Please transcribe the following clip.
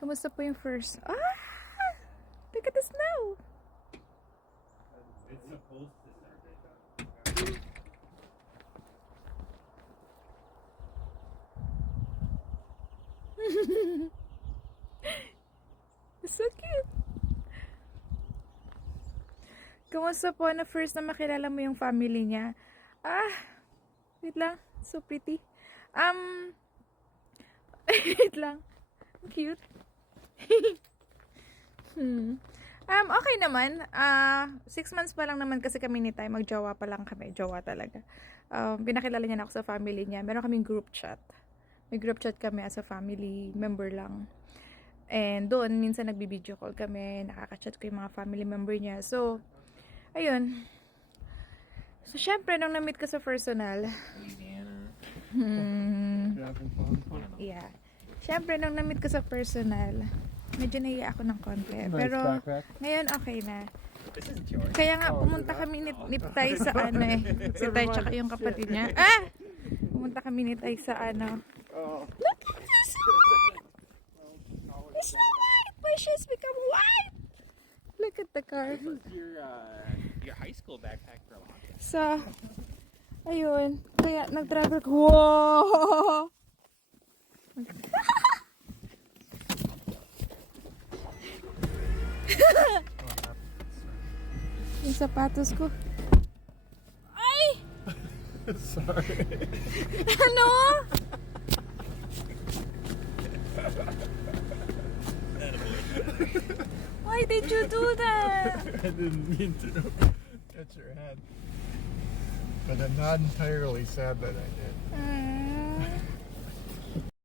Kamusta po yung first? Ah! Look at the snow! It's supposed to start. It's so cute! Kamusta po na first na makilala mo yung family niya? Ah! Wait lang. So pretty. Wait lang. Cute. Okay naman. 6 months pa lang naman kasi kami ni Tay. Magjowa pa lang kami. Jowa talaga. Pinakilala niya na ako sa family niya. Meron kaming group chat. May group chat kami as a family member lang. And doon, minsan nagbi-video call kami. Nakaka-chat ko yung mga family member niya. So, ayun. So, syempre, nung na-meet ka sa personal, yeah. Syempre, nung na-meet ka sa personal, medyo naiya ako ng konti. Pero, ngayon okay na. Kaya nga, pumunta kami ni Tay sa ano eh. Si Tay tsaka yung kapatid niya. Ah! Pumunta kami ni Tay sa ano. Look at this white! It's not white! My shit's become white! Look at the car. Your high school backpack for a long time. So, ayun. Kaya nag-driver ko. Wow! Yung sapatos ko. Ay! Sorry. Ano? Why did you do that? I didn't mean to catch your head. But I'm not entirely sad that I did.